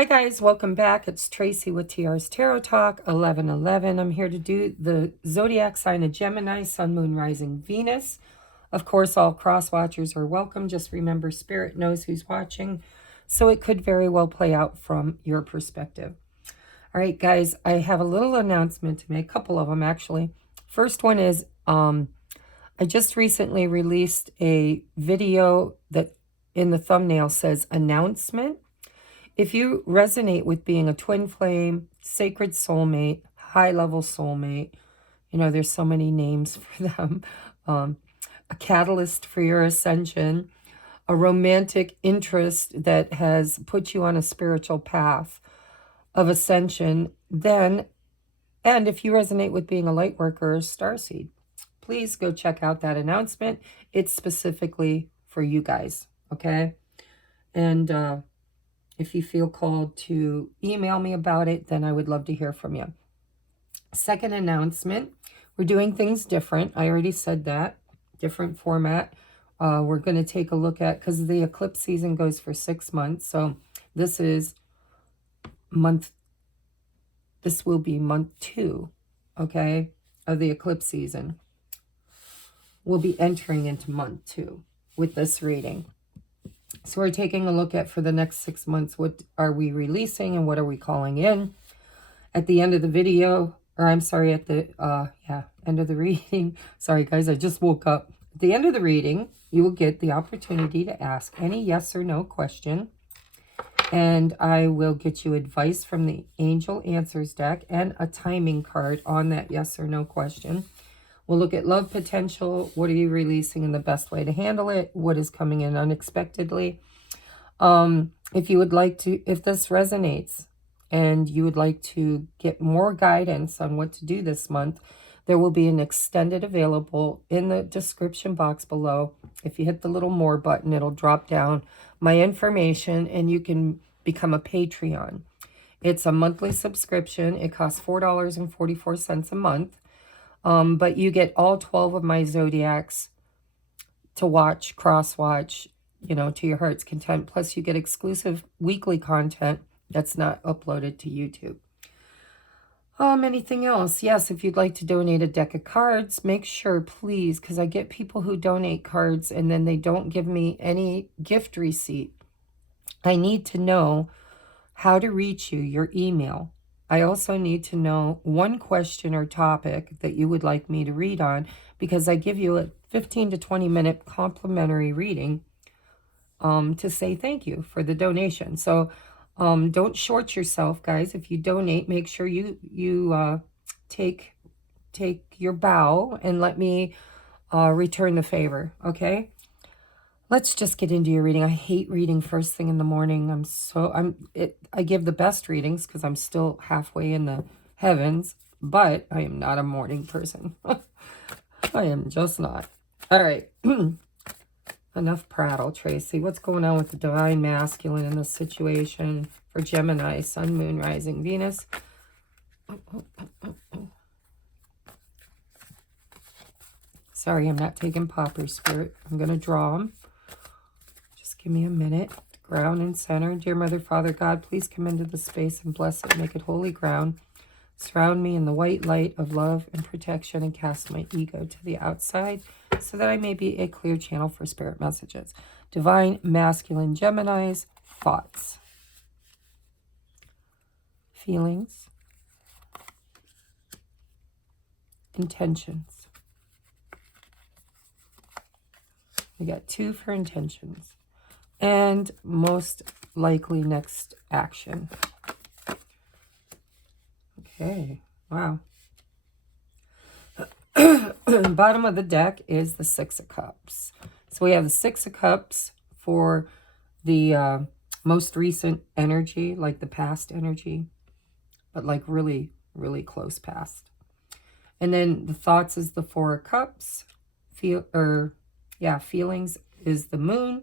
Hi guys, welcome back. It's Tracy with TR's Tarot Talk 1111. I'm here to do the zodiac sign of Gemini, Sun, Moon, Rising, Venus. Of course, all cross watchers are welcome. Just remember, Spirit knows who's watching, so it could very well play out from your perspective. All right, guys, I have a little announcement to make, a couple of them actually. First one is I just recently released a video that in the thumbnail says announcement. If you resonate with being a twin flame, sacred soulmate, high-level soulmate, you know, there's so many names for them, a catalyst for your ascension, a romantic interest that has put you on a spiritual path of ascension, then, and if you resonate with being a light worker or starseed, please go check out that announcement. It's specifically for you guys, okay? And, if you feel called to email me about it, then I would love to hear from you. Second announcement, we're doing things different. I already said that. Different format. We're going to take a look at, because the eclipse season goes for 6 months. So this will be month 2, okay, of the eclipse season. We'll be entering into month 2 with this reading. So we're taking a look at, for the next 6 months, what are we releasing and what are we calling in. At the end of the video, or I'm sorry, at the end of the reading. Sorry guys, I just woke up. At the end of the reading, you will get the opportunity to ask any yes or no question. And I will get you advice from the Angel Answers deck and a timing card on that yes or no question. We'll look at love potential. What are you releasing and the best way to handle it? What is coming in unexpectedly? If you would like to, if this resonates and you would like to get more guidance on what to do this month, there will be an extended available in the description box below. If you hit the little more button, it'll drop down my information and you can become a Patreon. It's a monthly subscription. It costs $4.44 a month. But you get all 12 of my zodiacs to watch, cross-watch, you know, to your heart's content. Plus, you get exclusive weekly content that's not uploaded to YouTube. Anything else? Yes, if you'd like to donate a deck of cards, make sure, please, because I get people who donate cards and then they don't give me any gift receipt. I need to know how to reach you, your email. I also need to know one question or topic that you would like me to read on, because I give you a 15 to 20 minute complimentary reading to say thank you for the donation. So don't short yourself, guys. If you donate, make sure you take your bow and let me return the favor, okay? Let's just get into your reading. I hate reading first thing in the morning. I give the best readings because I'm still halfway in the heavens, but I am not a morning person. I am just not. All right. Enough prattle, Tracy. What's going on with the divine masculine in this situation for Gemini, Sun, Moon, Rising, Venus? Sorry, I'm not taking poppers, Spirit. I'm going to draw them. Give me a minute. Ground and center. Dear Mother, Father, God, please come into the space and bless it. Make it holy ground. Surround me in the white light of love and protection and cast my ego to the outside so that I may be a clear channel for spirit messages. Divine masculine Gemini's thoughts, feelings, intentions. We got 2 for intentions. And most likely next action. Okay, wow. Bottom of the deck is the 6 of Cups. So we have the 6 of Cups for the most recent energy, like the past energy, but like really, really close past. And then the thoughts is the 4 of Cups. Feelings is the Moon.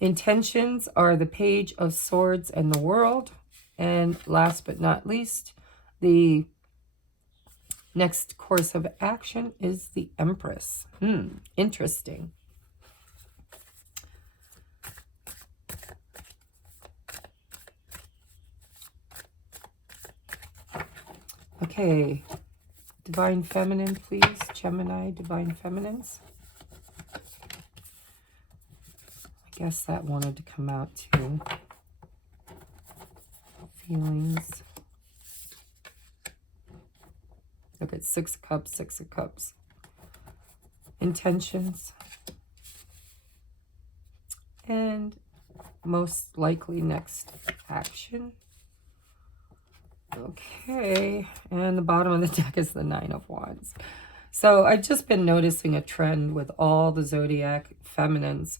Intentions are the Page of Swords and the World. And last but not least, the next course of action is the Empress. Interesting. Okay. Divine Feminine, please. Gemini, Divine Feminines. I guess that wanted to come out too. Feelings. Look at 6 of Cups, 6 of Cups. Intentions. And most likely next action. Okay, and the bottom of the deck is the 9 of Wands. So I've just been noticing a trend with all the zodiac feminines.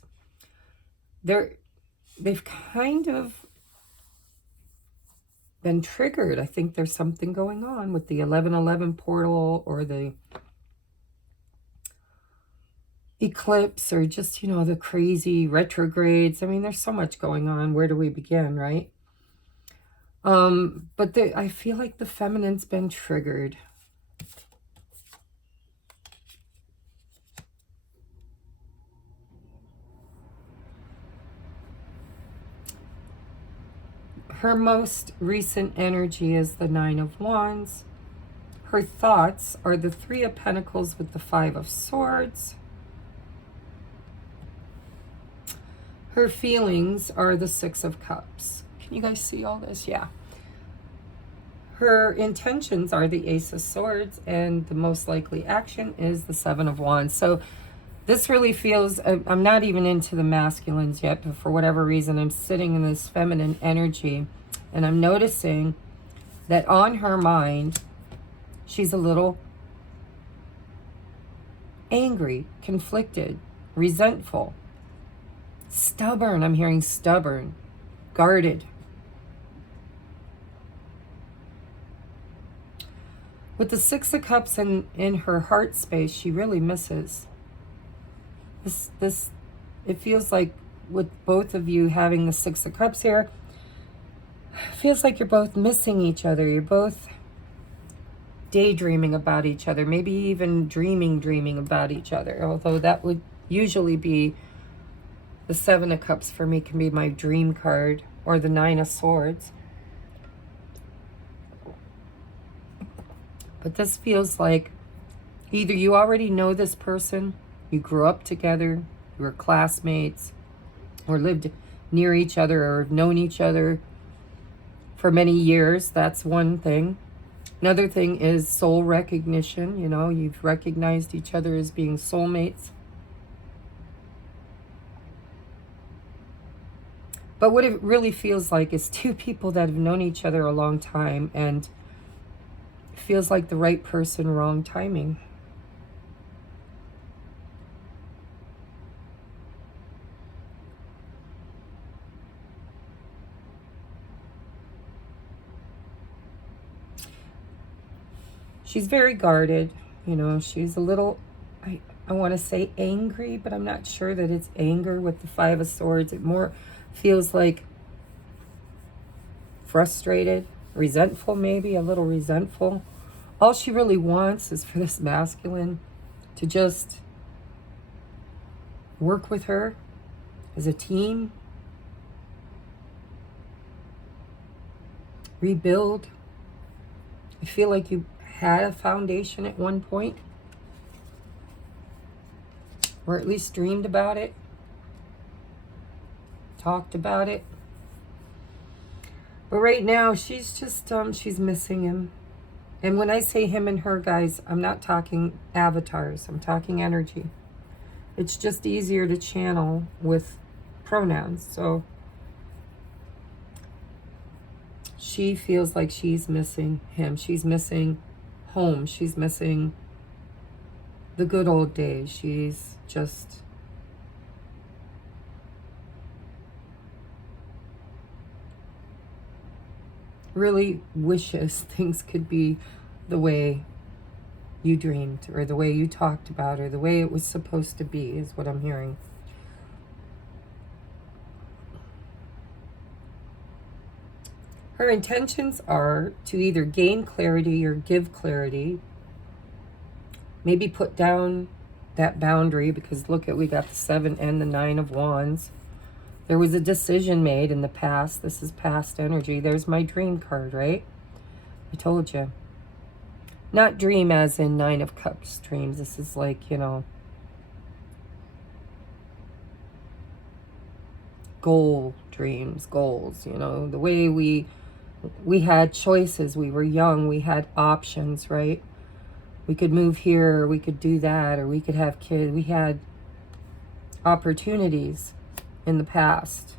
They've kind of been triggered. I think there's something going on with the 1111 portal or the eclipse or just, you know, the crazy retrogrades. I mean, there's so much going on. Where do we begin, right? But I feel like the feminine's been triggered. Her most recent energy is the 9 of Wands. Her thoughts are the 3 of Pentacles with the 5 of Swords. Her feelings are the 6 of Cups. Can you guys see all this? Yeah. Her intentions are the Ace of Swords, and the most likely action is the 7 of Wands. So this really feels, I'm not even into the masculines yet, but for whatever reason, I'm sitting in this feminine energy, and I'm noticing that on her mind, she's a little angry, conflicted, resentful, stubborn. I'm hearing stubborn, guarded. With the 6 of Cups in her heart space, she really misses. It feels like with both of you having the 6 of Cups here, it feels like you're both missing each other. You're both daydreaming about each other, maybe even dreaming about each other. Although that would usually be the 7 of Cups for me, can be my dream card, or the 9 of Swords. But this feels like either you already know this person, you grew up together, you were classmates, or lived near each other, or have known each other for many years. That's one thing. Another thing is soul recognition. You know, you've recognized each other as being soulmates. But what it really feels like is 2 people that have known each other a long time, and feels like the right person, wrong timing. She's very guarded, you know, she's a little, I want to say angry, but I'm not sure that it's anger with the 5 of Swords. It more feels like frustrated, resentful, maybe a little resentful. All she really wants is for this masculine to just work with her as a team, rebuild. I feel like you had a foundation at one point, or at least dreamed about it, talked about it. But right now, she's just, she's missing him. And when I say him and her, guys, I'm not talking avatars. I'm talking energy. It's just easier to channel with pronouns. So she feels like she's missing him. She's missing home. She's missing the good old days. She's just really wishes things could be the way you dreamed, or the way you talked about, or the way it was supposed to be, is what I'm hearing. Her intentions are to either gain clarity or give clarity. Maybe put down that boundary, because look at, we got the 7 and the 9 of Wands. There was a decision made in the past. This is past energy. There's my dream card, right? I told you. Not dream as in Nine of Cups dreams. This is like, you know, goal dreams, goals, you know, the way we had choices. We were young, we had options, right? We could move here, or we could do that, or we could have kids. We had opportunities in the past.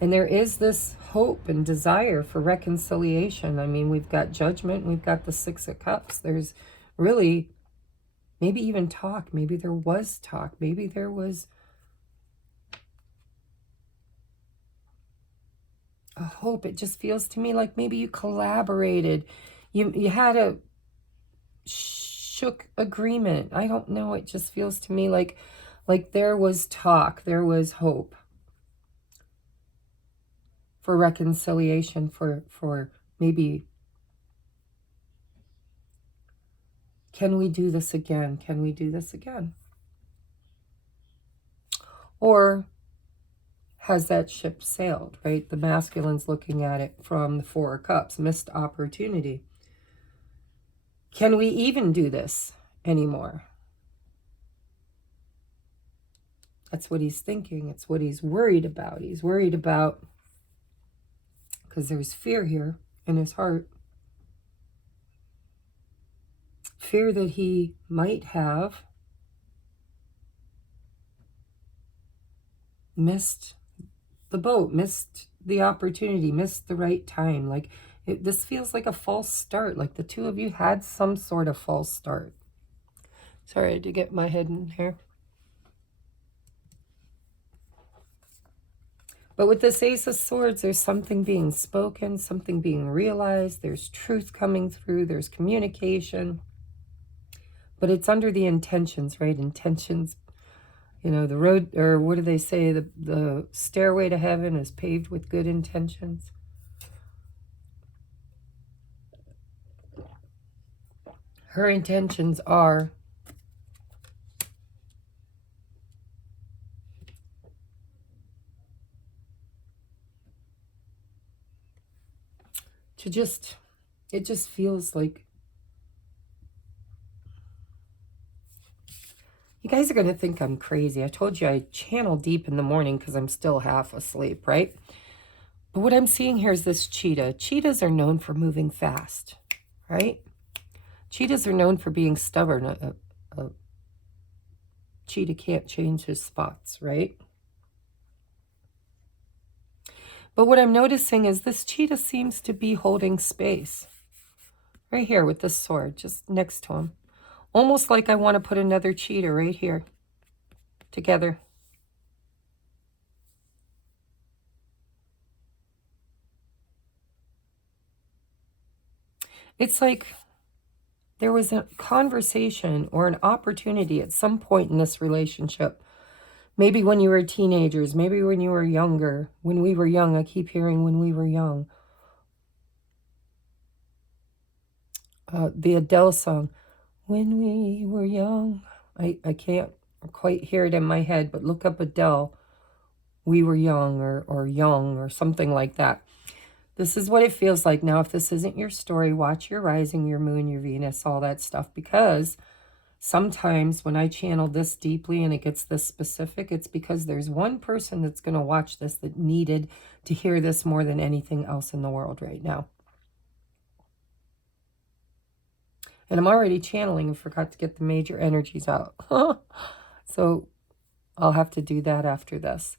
And there is this hope and desire for reconciliation. I mean, we've got Judgment, we've got the Six of Cups. There's really maybe even talk. Maybe there was talk. Maybe there was a hope. It just feels to me like maybe you collaborated. You had a shook agreement. I don't know. It just feels to me like there was talk. There was hope for reconciliation, for maybe, can we do this again? Can we do this again? Or has that ship sailed, right? The masculine's looking at it from the Four of Cups, missed opportunity. Can we even do this anymore? That's what he's thinking. It's what he's worried about. He's worried about, because there's fear here in his heart. Fear that he might have missed the boat, missed the opportunity, missed the right time. Like, this feels like a false start. Like the two of you had some sort of false start. Sorry to get my head in here. But with this Ace of Swords, there's something being spoken, something being realized. There's truth coming through. There's communication. But it's under the intentions, right? Intentions, you know, the road, or what do they say? The stairway to heaven is paved with good intentions. Her intentions are to just, it just feels like, you guys are going to think I'm crazy. I told you I channel deep in the morning because I'm still half asleep, right? But what I'm seeing here is this cheetah. Cheetahs are known for moving fast, right? Cheetahs are known for being stubborn. A cheetah can't change his spots, right? But what I'm noticing is this cheetah seems to be holding space. Right here with this sword, just next to him. Almost like I want to put another cheetah right here together. It's like there was a conversation or an opportunity at some point in this relationship. Maybe when you were teenagers, maybe when you were younger. When we were young, I keep hearing when we were young. The Adele song, When We Were Young. I can't quite hear it in my head, but look up Adele, We Were Young, or Young, or something like that. This is what it feels like. Now, if this isn't your story, watch your rising, your moon, your Venus, all that stuff, because sometimes when I channel this deeply and it gets this specific, it's because there's one person that's going to watch this that needed to hear this more than anything else in the world right now. And I'm already channeling and forgot to get the major energies out. So I'll have to do that after this.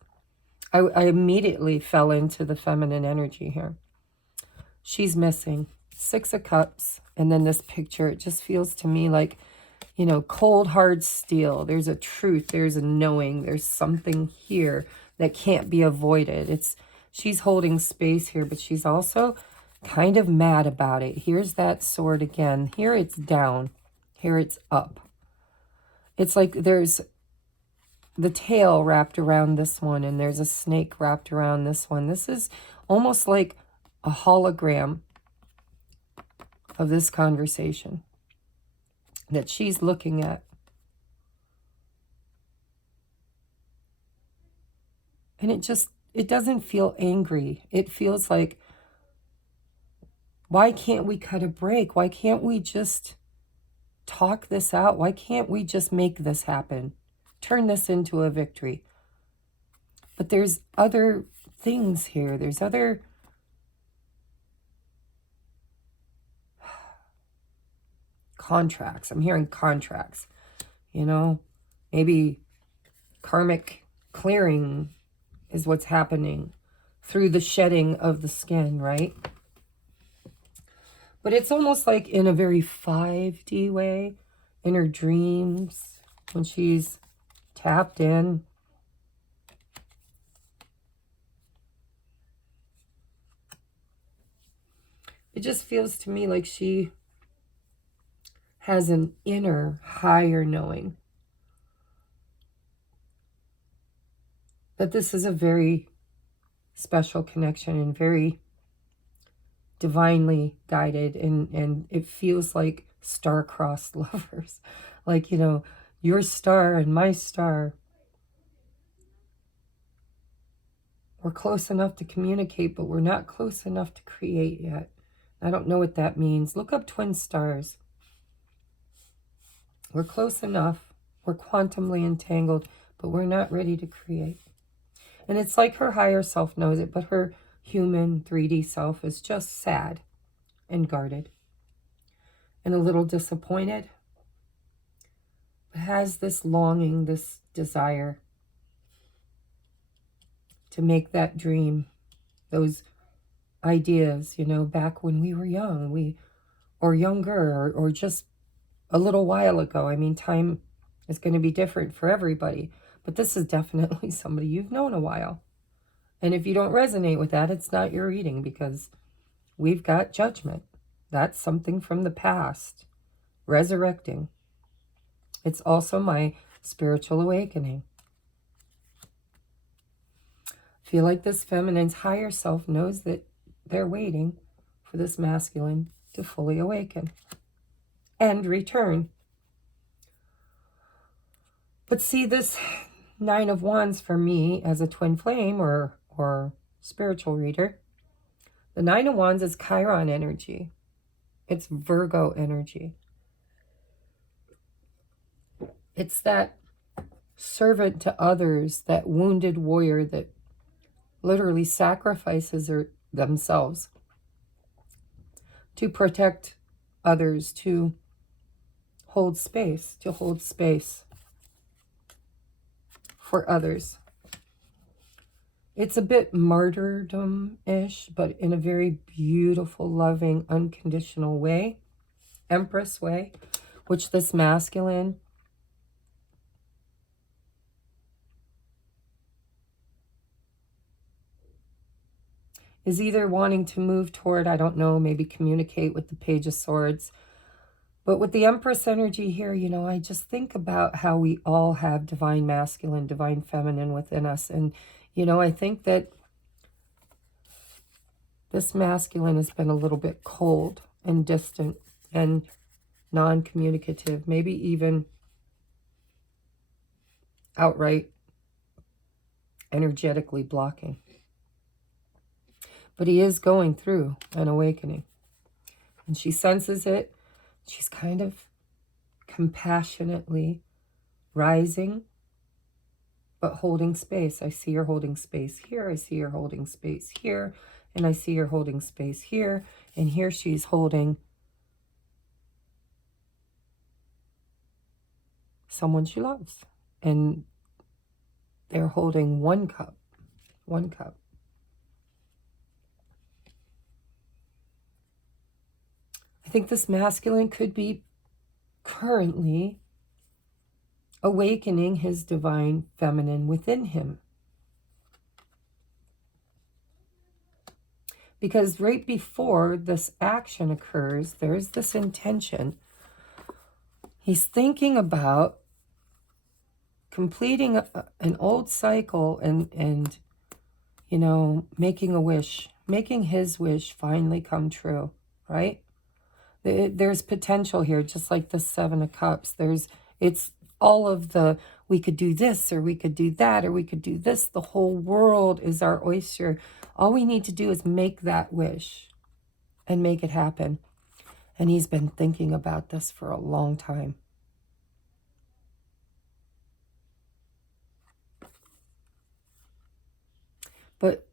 I immediately fell into the feminine energy here. She's missing. Six of Cups. And then this picture, it just feels to me like, you know, cold, hard steel. There's a truth. There's a knowing. There's something here that can't be avoided. She's holding space here, but she's also kind of mad about it. Here's that sword again. Here it's down. Here it's up. It's like there's the tail wrapped around this one, and there's a snake wrapped around this one. This is almost like a hologram of this conversation that she's looking at. And it doesn't feel angry. It feels like Why can't we cut a break? Why can't we just talk this out? Why can't we just make this happen? Turn this into a victory. But there's other things here. There's other contracts. I'm hearing contracts. You know, maybe karmic clearing is what's happening through the shedding of the skin, right? But it's almost like in a very 5D way, in her dreams, when she's tapped in. It just feels to me like she has an inner, higher knowing that this is a very special connection and very divinely guided, and it feels like star-crossed lovers. Like, you know, your star and my star. We're close enough to communicate, but we're not close enough to create yet. I don't know what that means. Look up twin stars. We're close enough. We're quantumly entangled, but we're not ready to create. And it's like her higher self knows it, but her human 3D self is just sad and guarded and a little disappointed. But has this longing, this desire to make that dream, those ideas, you know, back when we were young, or younger, or just a little while ago. I mean, time is going to be different for everybody, but this is definitely somebody you've known a while. And if you don't resonate with that, it's not your reading, because we've got judgment. That's something from the past, resurrecting. It's also my spiritual awakening. I feel like this feminine's higher self knows that they're waiting for this masculine to fully awaken and return. But see, this 9 of Wands for me as a twin flame or spiritual reader, the 9 of Wands is Chiron energy. It's Virgo energy. It's that servant to others, that wounded warrior that literally sacrifices themselves to protect others, to hold space for others. It's a bit martyrdom-ish, but in a very beautiful, loving, unconditional way, Empress way, which this masculine is either wanting to move toward, I don't know, maybe communicate with the Page of Swords. But with the Empress energy here, you know, I just think about how we all have divine masculine, divine feminine within us. And, you know, I think that this masculine has been a little bit cold and distant and non-communicative, maybe even outright energetically blocking. But he is going through an awakening. And she senses it. She's kind of compassionately rising, but holding space. I see her holding space here. I see her holding space here. And I see her holding space here. And here she's holding someone she loves. And they're holding one cup. One cup. I think this masculine could be currently awakening his divine feminine within him. Because right before this action occurs, there's this intention. He's thinking about completing an old cycle and you know, making a wish, making his wish finally come true, right? There's potential here, just like the 7 of Cups. It's all of the, we could do this, or we could do that, or we could do this. The whole world is our oyster. All we need to do is make that wish. and make it happen. And he's been thinking about this for a long time. But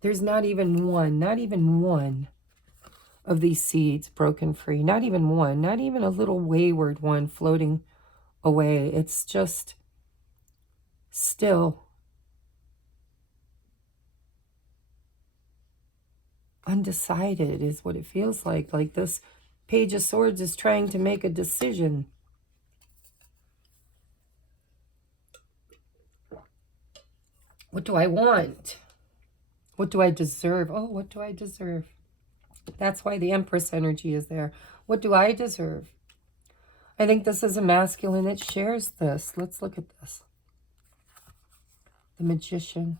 there's not even one of these seeds broken free. Not even one, not even a little wayward one floating away. It's just still undecided is what it feels like. Like this Page of Swords is trying to make a decision. What do I want? What do I deserve? Oh, what do I deserve? That's why the Empress energy is there. What do I deserve? I think this is a masculine that shares this. Let's look at this. The Magician.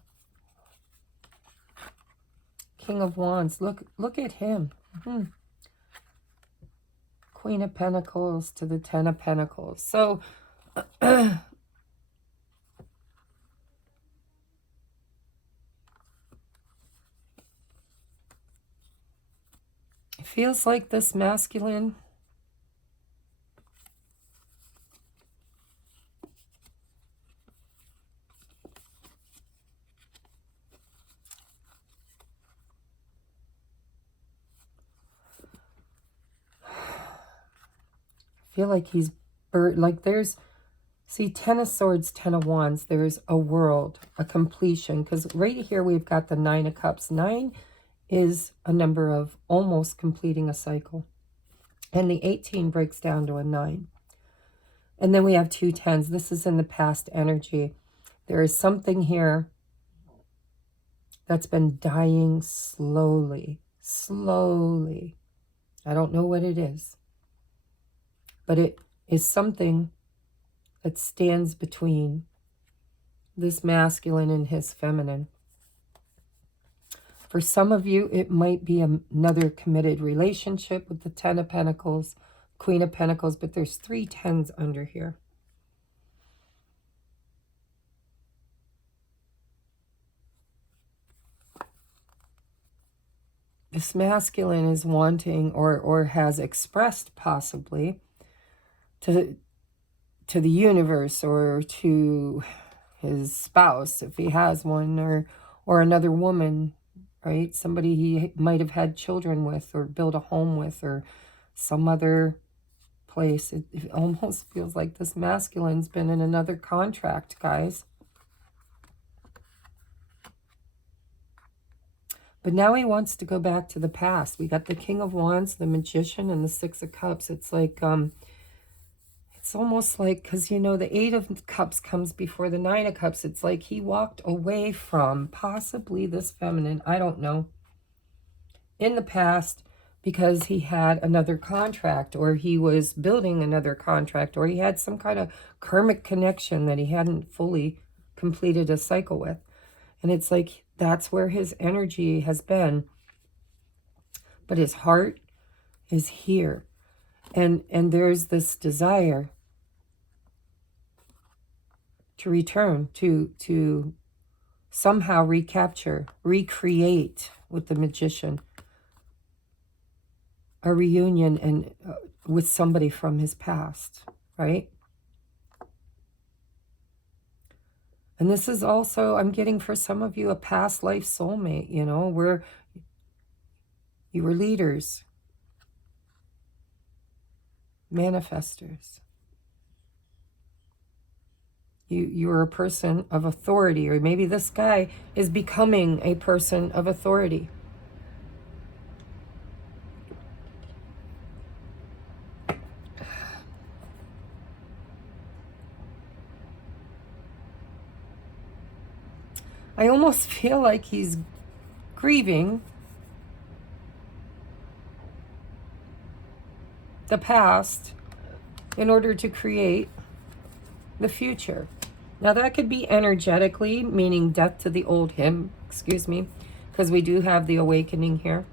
King of Wands. Look at him. Queen of Pentacles to the Ten of Pentacles. So it feels like this masculine feel like he's like there's, see, Ten of Swords, Ten of Wands, there's a world, a completion, because right here we've got the Nine of Cups. 9 is a number of almost completing a cycle, and the 18 breaks down to a 9, and then we have 2 10s. This is in the past energy. There is something here that's been dying slowly. I don't know what it is, but it is something that stands between this masculine and his feminine. For some of you, it might be another committed relationship with the Ten of Pentacles, Queen of Pentacles, but there's 3 10s under here. This masculine is wanting or has expressed possibly to the universe or to his spouse, if he has one, or another woman, right? Somebody he might have had children with or built a home with or some other place. It almost feels like this masculine's been in another contract, guys. But now he wants to go back to the past. We got the King of Wands, the Magician, and the Six of Cups. It's like, it's almost like, because, you know, the 8 of Cups comes before the 9 of Cups. It's like he walked away from possibly this feminine, I don't know, in the past because he had another contract, or he was building another contract, or he had some kind of karmic connection that he hadn't fully completed a cycle with. And it's like that's where his energy has been. But his heart is here. And there's this desire to return, to somehow recapture, recreate with the Magician a reunion and with somebody from his past, right? And this is also, I'm getting for some of you, a past life soulmate, you know, where you were leaders, manifestors. You were a person of authority, or maybe this guy is becoming a person of authority. I almost feel like he's grieving the past in order to create the future. Now that could be energetically, meaning death to the old him, excuse me, because we do have the awakening here.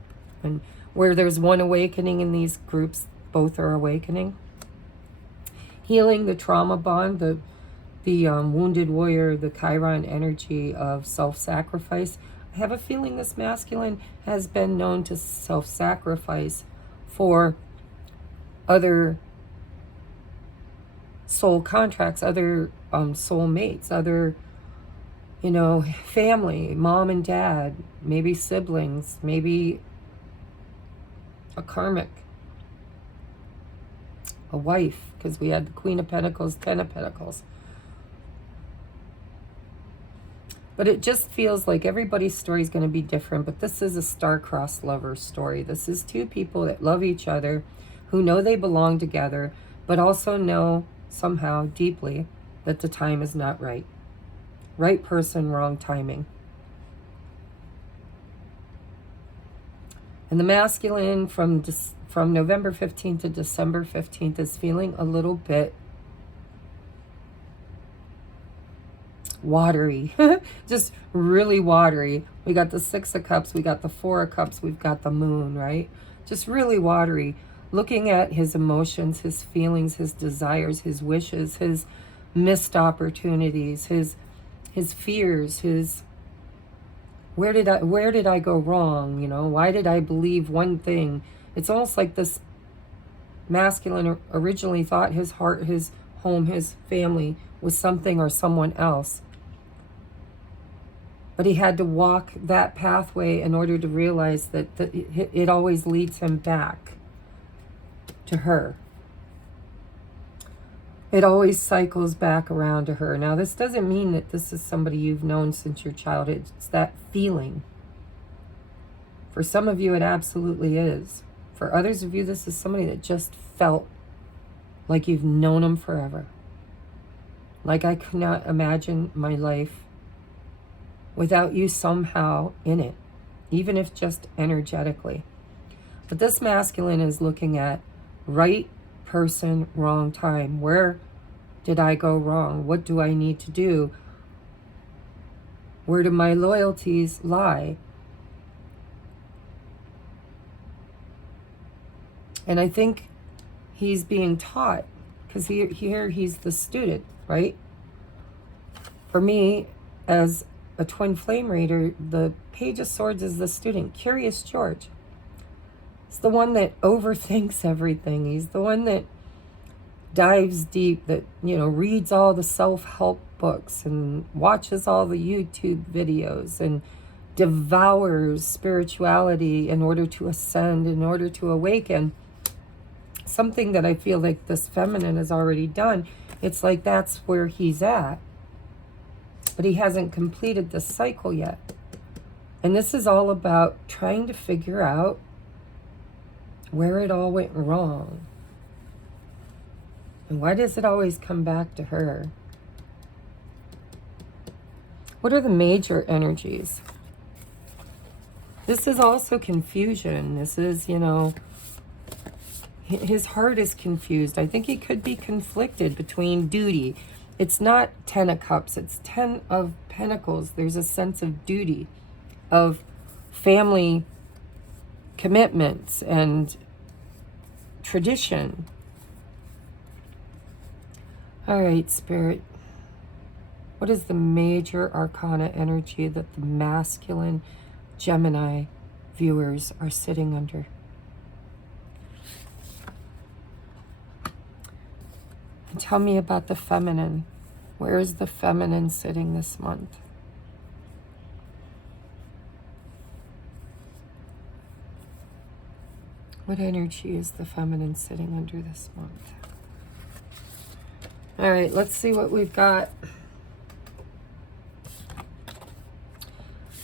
And where there's one awakening in these groups, both are awakening. Healing the trauma bond, the wounded warrior, the Chiron energy of self-sacrifice. I have a feeling this masculine has been known to self-sacrifice for other soul contracts, other soul mates, other, you know, family, mom and dad, maybe siblings, maybe a karmic, a wife, because we had the Queen of Pentacles, Ten of Pentacles. But it just feels like everybody's story is going to be different, but this is a star-crossed lover story. This is two people that love each other, who know they belong together, but also know somehow deeply that the time is not right. Right person, wrong timing. And the masculine from November 15th to December 15th is feeling a little bit watery. Just really watery. We got the Six of Cups, we got the Four of Cups, we've got the Moon, right? Just really watery. Looking at his emotions, his feelings, his desires, his wishes, his missed opportunities, his fears, his where did I go wrong? You know, why did I believe one thing? It's almost like this masculine originally thought his heart, his home, his family was something or someone else. But he had to walk that pathway in order to realize that it always leads him back to her. It always cycles back around to her. Now, this doesn't mean that this is somebody you've known since your childhood. It's that feeling. For some of you, it absolutely is. For others of you, this is somebody that just felt like you've known them forever. Like I could not imagine my life without you somehow in it, even if just energetically. But this masculine is looking at right person, wrong time. Where did I go wrong? What do I need to do? Where do my loyalties lie? And I think he's being taught, because here he's the student, right? For me, as a twin flame reader, the Page of Swords is the student. Curious George. He's the one that overthinks everything. He's the one that dives deep, that, you know, reads all the self-help books and watches all the YouTube videos and devours spirituality in order to ascend, in order to awaken. Something that I feel like this feminine has already done. It's like that's where he's at. But he hasn't completed the cycle yet. And this is all about trying to figure out where it all went wrong. And why does it always come back to her? What are the major energies? This is also confusion. This is, you know, his heart is confused. I think he could be conflicted between duty. It's not 10 of Cups, it's 10 of Pentacles. There's a sense of duty, of family commitments and tradition. All right, Spirit. What is the major arcana energy that the masculine Gemini viewers are sitting under? And tell me about the feminine. Where is the feminine sitting this month? What energy is the feminine sitting under this month? All right, let's see what we've got.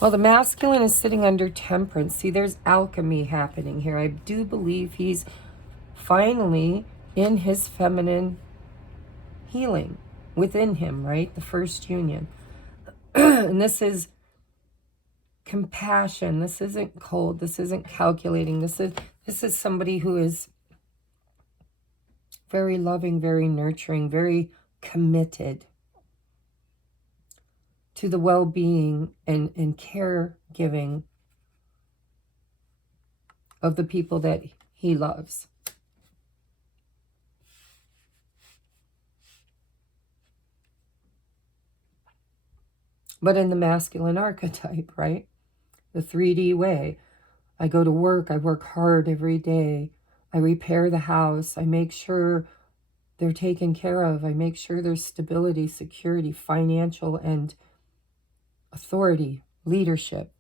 Well, the masculine is sitting under Temperance. See, there's alchemy happening here. I do believe he's finally in his feminine healing within him, right? The first union. And this is compassion. This isn't cold. This isn't calculating. This is somebody who is very loving, very nurturing, very committed to the well-being and caregiving of the people that he loves. but in the masculine archetype, right? The 3D way. I go to work, I work hard every day, I repair the house, I make sure they're taken care of, I make sure there's stability, security, financial and authority, leadership.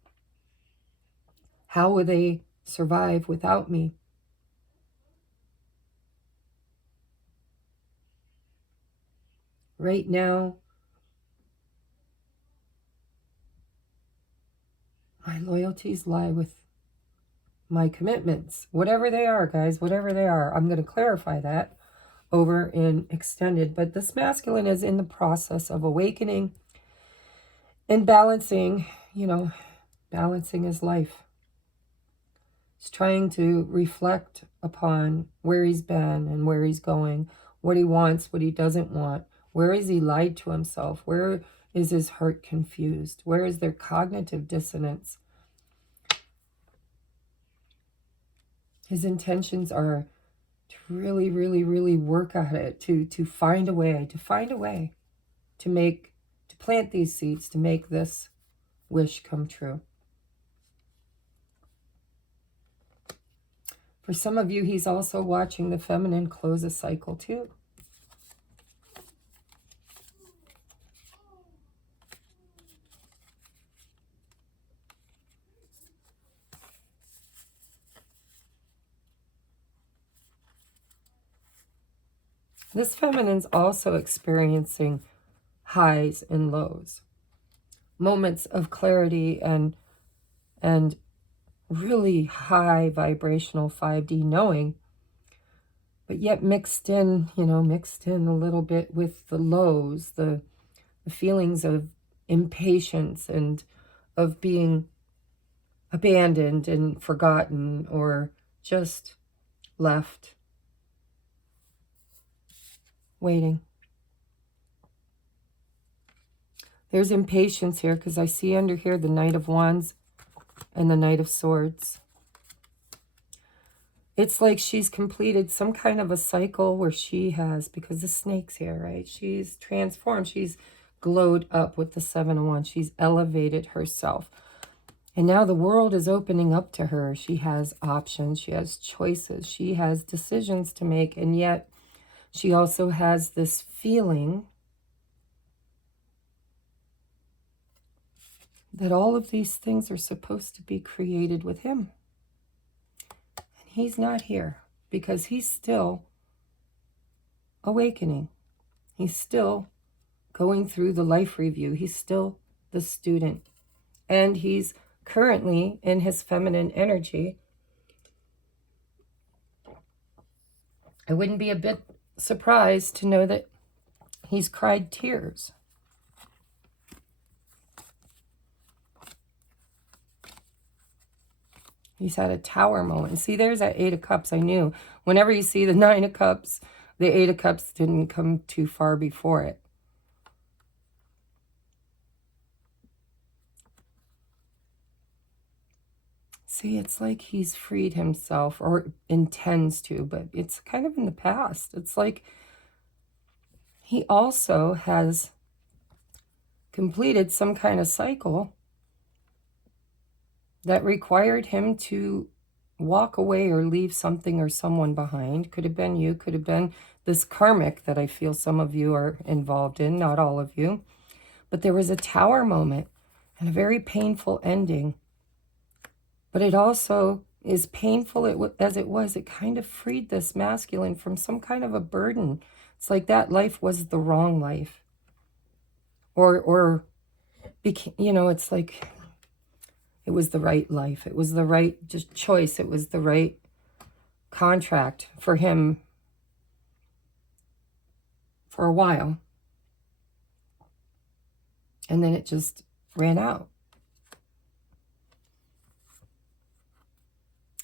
How will they survive without me? Right now, my loyalties lie with my commitments, whatever they are, guys, whatever they are. I'm going to clarify that over in extended, but this masculine is in the process of awakening and balancing, balancing his life. He's trying to reflect upon where he's been and where he's going, what he wants, what he doesn't want. Where is he lied to himself? Where is his heart confused? Where is there cognitive dissonance? His intentions are to really, really, really work at it, to find a way, to plant these seeds, to make this wish come true. For some of you, he's also watching the feminine close a cycle too. This feminine's also experiencing highs and lows, moments of clarity and really high vibrational 5D knowing, but yet mixed in a little bit with the lows, the feelings of impatience and of being abandoned and forgotten or just left, waiting. There's impatience here because I see under here the Knight of Wands and the Knight of Swords. It's like she's completed some kind of a cycle where she has, because the snake's here, right? She's transformed. She's glowed up with the Seven of Wands. She's elevated herself. And now the world is opening up to her. She has options. She has choices. She has decisions to make. And yet she also has this feeling that all of these things are supposed to be created with him. And he's not here because he's still awakening. He's still going through the life review. He's still the student. And he's currently in his feminine energy. I wouldn't be a bit surprised to know that he's cried tears. He's had a tower moment. See, there's that Eight of Cups. I knew. Whenever you see the Nine of Cups, the Eight of Cups didn't come too far before it. See, it's like he's freed himself or intends to, but it's kind of in the past. It's like he also has completed some kind of cycle that required him to walk away or leave something or someone behind. Could have been you, could have been this karmic that I feel some of you are involved in, not all of you. But there was a tower moment and a very painful ending. But it also, as painful as it was, it kind of freed this masculine from some kind of a burden. It's like that life was the wrong life. Or it's like it was the right life. It was the right just choice. It was the right contract for him for a while. And then it just ran out.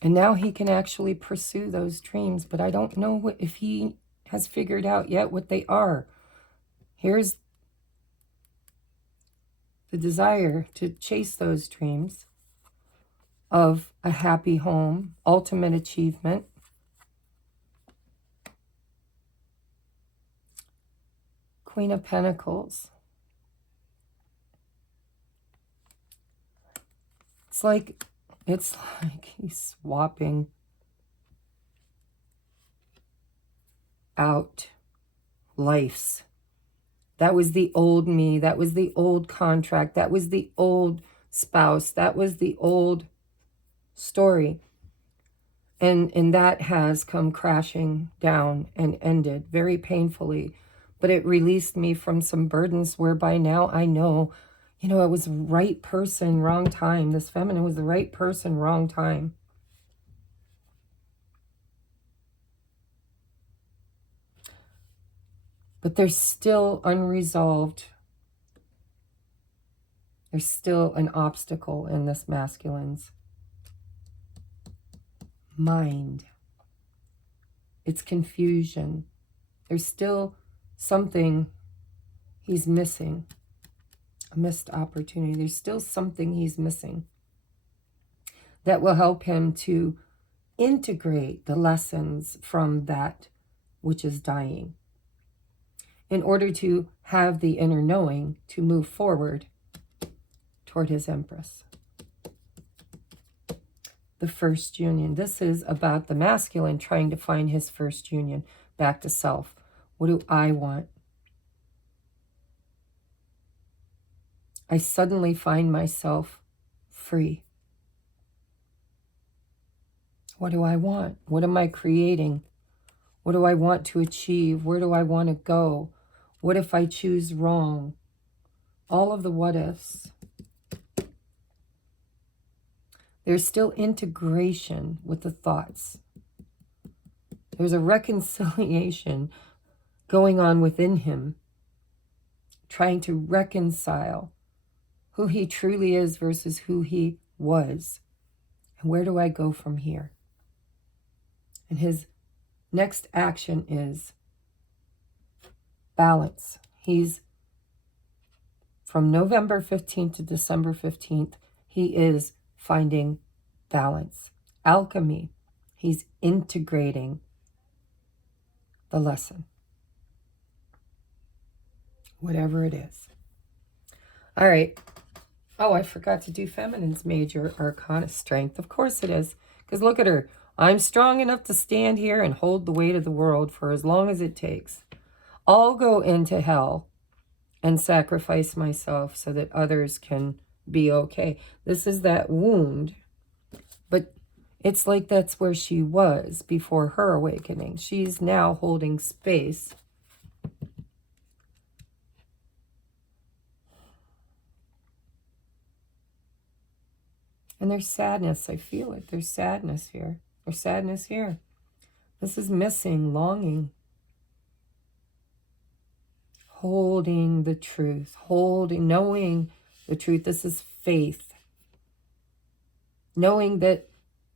And now he can actually pursue those dreams, but I don't know if he has figured out yet what they are. Here's the desire to chase those dreams of a happy home, ultimate achievement, Queen of Pentacles, It's like he's swapping out lives. That was the old me. That was the old contract. That was the old spouse. That was the old story. And that has come crashing down and ended very painfully. But it released me from some burdens whereby now I know, you know, it was right person, wrong time. This feminine was the right person, wrong time. But there's still unresolved. There's still an obstacle in this masculine's mind. It's confusion. There's still something he's missing. A missed opportunity. There's still something he's missing that will help him to integrate the lessons from that which is dying in order to have the inner knowing to move forward toward his Empress. The first union. This is about the masculine trying to find his first union, back to self. What do I want? I suddenly find myself free. What do I want? What am I creating? What do I want to achieve? Where do I want to go? What if I choose wrong? All of the what ifs. There's still integration with the thoughts. There's a reconciliation going on within him, trying to reconcile who he truly is versus who he was. And where do I go from here? And his next action is balance. He's from November 15th to December 15th, he is finding balance. Alchemy. He's integrating the lesson. Whatever it is. All right. Oh, I forgot to do feminine's major arcana, strength. Of course it is. Because look at her. I'm strong enough to stand here and hold the weight of the world for as long as it takes. I'll go into hell and sacrifice myself so that others can be okay. This is that wound. But it's like that's where she was before her awakening. She's now holding space. And there's sadness. I feel it. There's sadness here. There's sadness here. This is missing, longing. Holding the truth. Knowing the truth. This is faith. Knowing that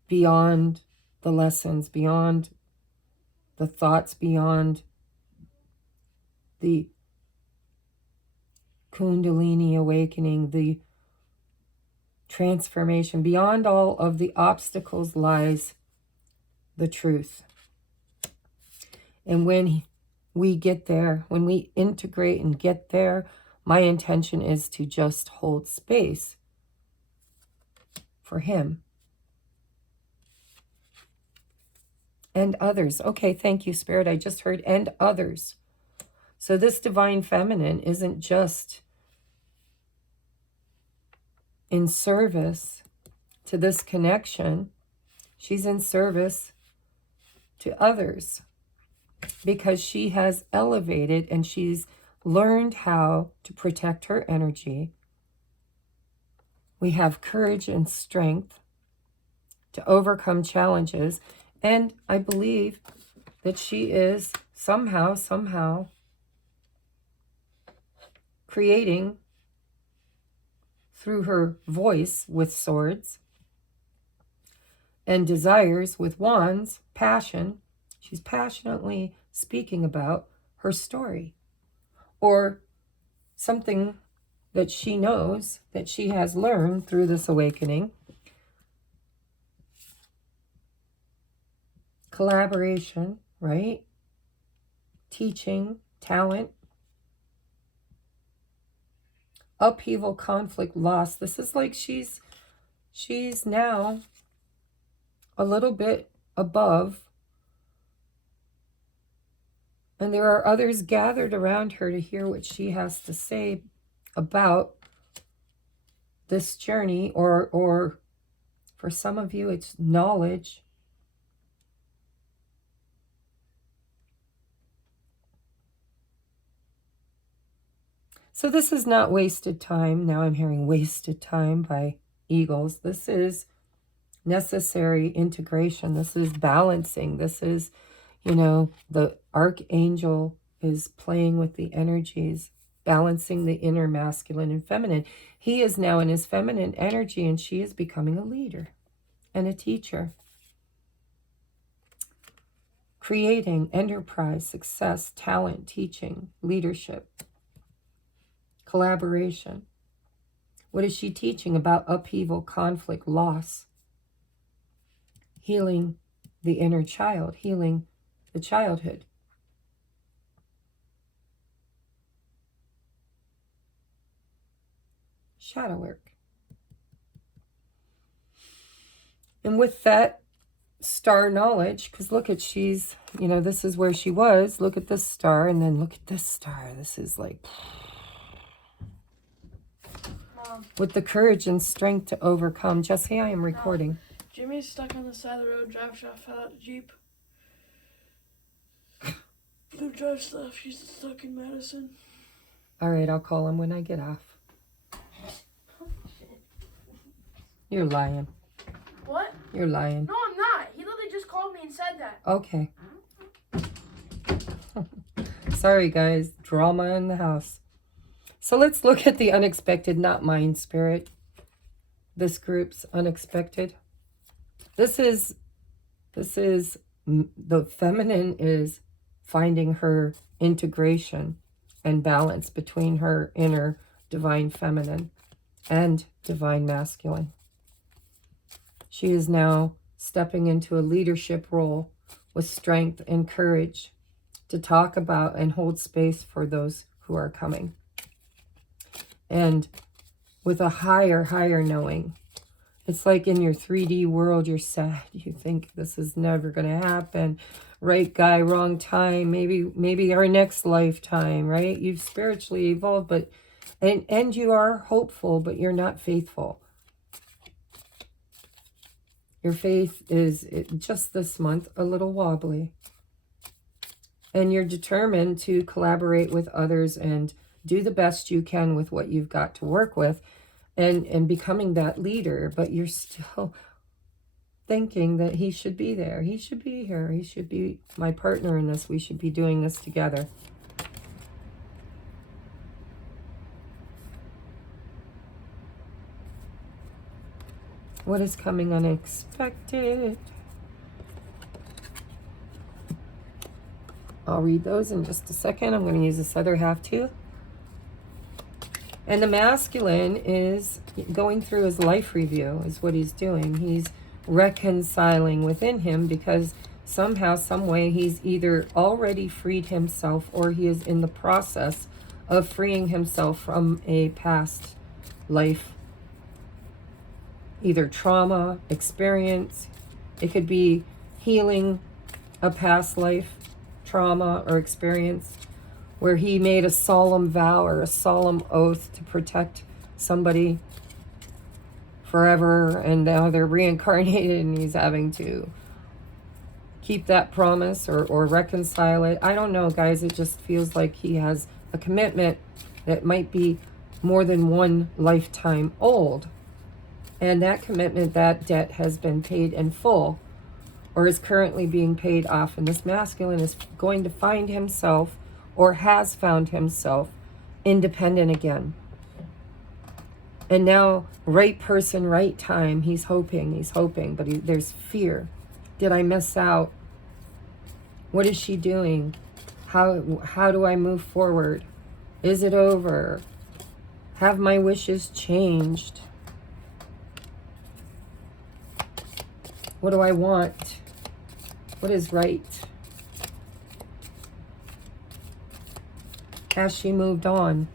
beyond the lessons, beyond the thoughts, beyond the Kundalini awakening, the transformation, beyond all of the obstacles lies the truth. And when we get there, when we integrate and get there, my intention is to just hold space for him and others. Okay, thank you, Spirit. I just heard and others. So this divine feminine isn't just in service to this connection. She's in service to others because she has elevated and she's learned how to protect her energy. We have courage and strength to overcome challenges. And I believe that she is somehow creating through her voice with swords and desires with wands, passion. She's passionately speaking about her story or something that she knows, that she has learned through this awakening. Collaboration, right? Teaching, talent, upheaval, conflict, loss. This is like she's she's now a little bit above, and there are others gathered around her to hear what she has to say about this journey, or for some of you, it's knowledge. So this is not wasted time. Now I'm hearing wasted time by eagles. This is necessary integration. This is balancing. This is, you know, the archangel is playing with the energies, balancing the inner masculine and feminine. He is now in his feminine energy, and she is becoming a leader and a teacher. Creating enterprise, success, talent, teaching, leadership, collaboration. What is she teaching? About upheaval, conflict, loss, healing the inner child, healing the childhood. Shadow work. And with that star knowledge, because look at, she's, you know, this is where she was. Look at this star, and then look at this star. This is like, Mom. With the courage and strength to overcome. Jesse, I am recording. Jimmy's stuck on the side of the road, drive stuff out the Jeep. Blue drive stuff, he's stuck in Madison. All right, I'll call him when I get off. You're lying. What? You're lying. No, I'm not. He literally just called me and said that. Okay. Sorry, guys. Drama in the house. So let's look at the unexpected, not mine, Spirit. This group's unexpected. This is the feminine is finding her integration and balance between her inner divine feminine and divine masculine. She is now stepping into a leadership role with strength and courage to talk about and hold space for those who are coming. And with a higher knowing. It's like in your 3D world, you're sad. You think this is never going to happen. Right guy, wrong time. Maybe our next lifetime, right? You've spiritually evolved, but and you are hopeful, but you're not faithful. Your faith is just this month a little wobbly. And you're determined to collaborate with others and do the best you can with what you've got to work with. And becoming that leader, but you're still thinking that he should be there. He should be here. He should be my partner in this. We should be doing this together. What is coming unexpected? I'll read those in just a second. I'm going to use this other half too. And the masculine is going through his life review, is what he's doing. He's reconciling within him because somehow, some way, he's either already freed himself or he is in the process of freeing himself from a past life. Either trauma, experience. It could be healing a past life trauma or experience, where he made a solemn vow or a solemn oath to protect somebody forever, and now they're reincarnated and he's having to keep that promise or reconcile it. I don't know, guys. It just feels like he has a commitment that might be more than one lifetime old. And that commitment, that debt has been paid in full or is currently being paid off. And this masculine is going to find himself, or has found himself, independent again. And now, right person, right time. He's hoping, but there's fear. Did I miss out? What is she doing? How do I move forward? Is it over? Have my wishes changed? What do I want? What is right? Has she moved on?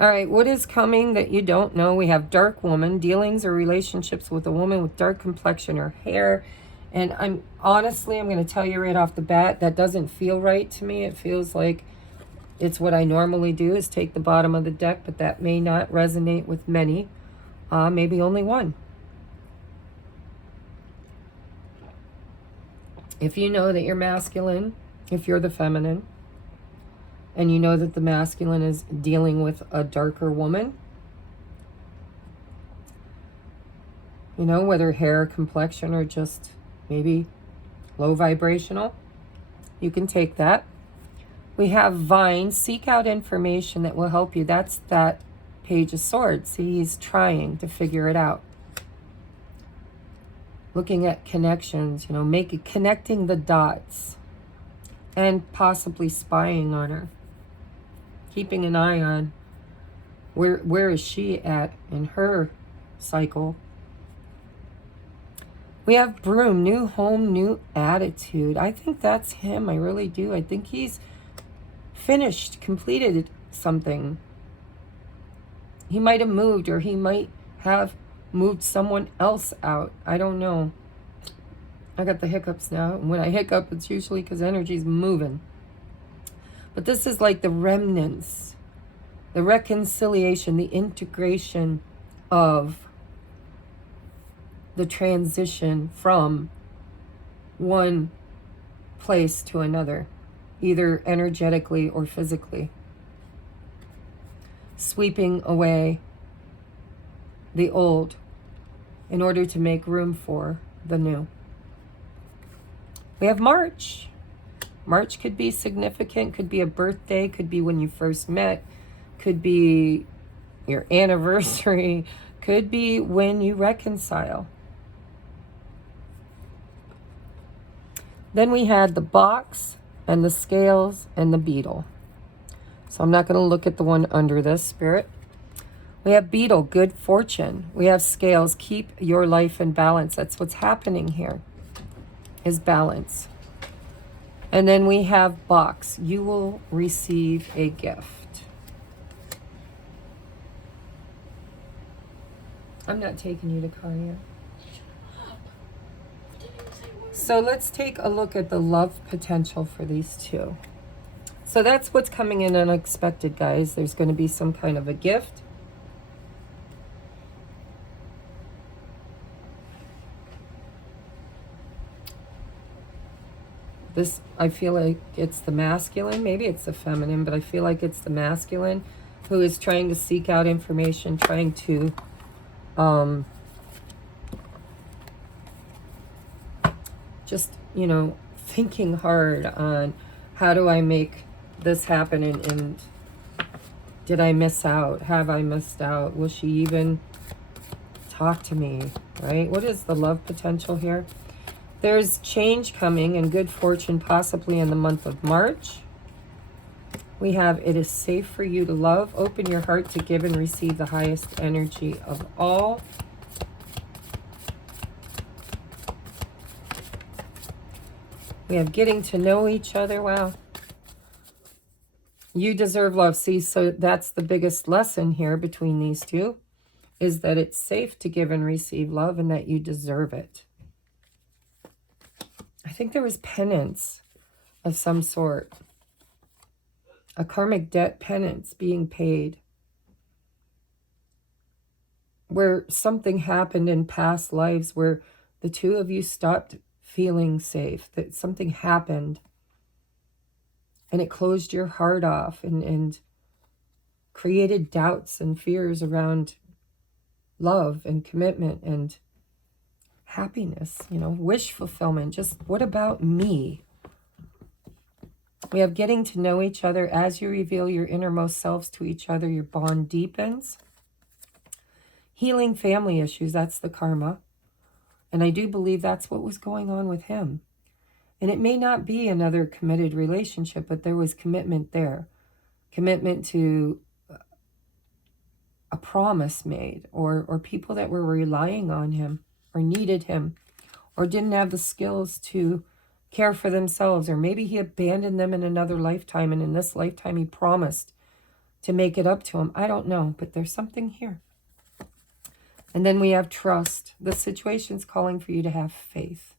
All right, what is coming that you don't know? We have dark woman, dealings or relationships with a woman with dark complexion or hair. And I'm going to tell you right off the bat, that doesn't feel right to me. It feels like it's what I normally do, is take the bottom of the deck, but that may not resonate with many. Maybe only one. If you know that you're masculine, if you're the feminine, and you know that the masculine is dealing with a darker woman, you know, whether hair, complexion, or just maybe low vibrational, you can take that. We have Vine, seek out information that will help you. That's that Page of Swords. See, he's trying to figure it out. Looking at connections, you know, connecting the dots, and possibly spying on her. Keeping an eye on where is she at in her cycle. We have Broom, new home, new attitude. I think that's him. I really do. I think he's finished, completed something. He might have moved, or he might have moved someone else out. I don't know. I got the hiccups now. And when I hiccup, it's usually because energy's moving. But this is like the remnants, the reconciliation, the integration of the transition from one place to another, either energetically or physically. Sweeping away the old in order to make room for the new. We have March. March could be significant, could be a birthday, could be when you first met, could be your anniversary, could be when you reconcile. Then we had the box and the scales and the beetle. So I'm not going to look at the one under this, Spirit. We have beetle, good fortune. We have scales, keep your life in balance. That's what's happening here, is balance. And then we have box. You will receive a gift. I'm not taking you to car yet. So let's take a look at the love potential for these two. So that's what's coming in unexpected, guys. There's going to be some kind of a gift. This, I feel like it's the masculine. Maybe it's the feminine, but I feel like it's the masculine who is trying to seek out information, trying to just, you know, thinking hard on how do I make this happen, and did I miss out? Have I missed out? Will she even talk to me, right? What is the love potential here? There's change coming and good fortune possibly in the month of March. We have, it is safe for you to love. Open your heart to give and receive the highest energy of all. We have getting to know each other. Wow. You deserve love. See, so that's the biggest lesson here between these two, is that it's safe to give and receive love and that you deserve it. I think there was penance of some sort. A karmic debt penance being paid. Where something happened in past lives where the two of you stopped feeling safe. That something happened and it closed your heart off and created doubts and fears around love and commitment and happiness, you know, wish fulfillment. Just what about me? We have getting to know each other. As you reveal your innermost selves to each other, your bond deepens. Healing family issues, that's the karma. And I do believe that's what was going on with him. And it may not be another committed relationship, but there was commitment there. Commitment to a promise made, or people that were relying on him or needed him or didn't have the skills to care for themselves, or maybe he abandoned them in another lifetime, and in this lifetime he promised to make it up to him. I don't know, but there's something here. And then we have trust. The situation's calling for you to have faith.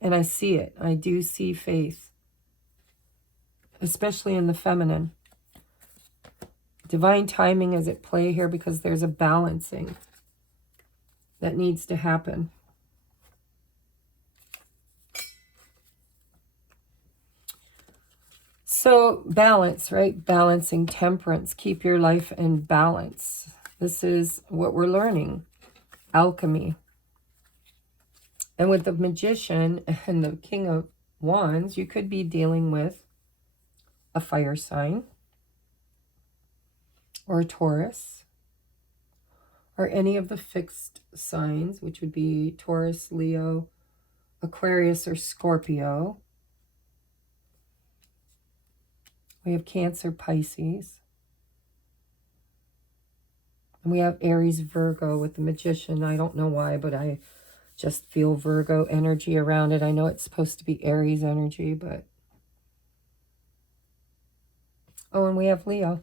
And I see it. I do see faith, especially in the feminine. Divine timing is at play here because there's a balancing that needs to happen. So balance, right? Balancing, temperance. Keep your life in balance. This is what we're learning. Alchemy. And with the Magician and the King of Wands, you could be dealing with a fire sign or a Taurus or any of the fixed signs, which would be Taurus, Leo, Aquarius, or Scorpio. We have Cancer, Pisces. And we have Aries, Virgo with the Magician. I don't know why, but I just feel Virgo energy around it. I know it's supposed to be Aries energy, but... Oh, and we have Leo.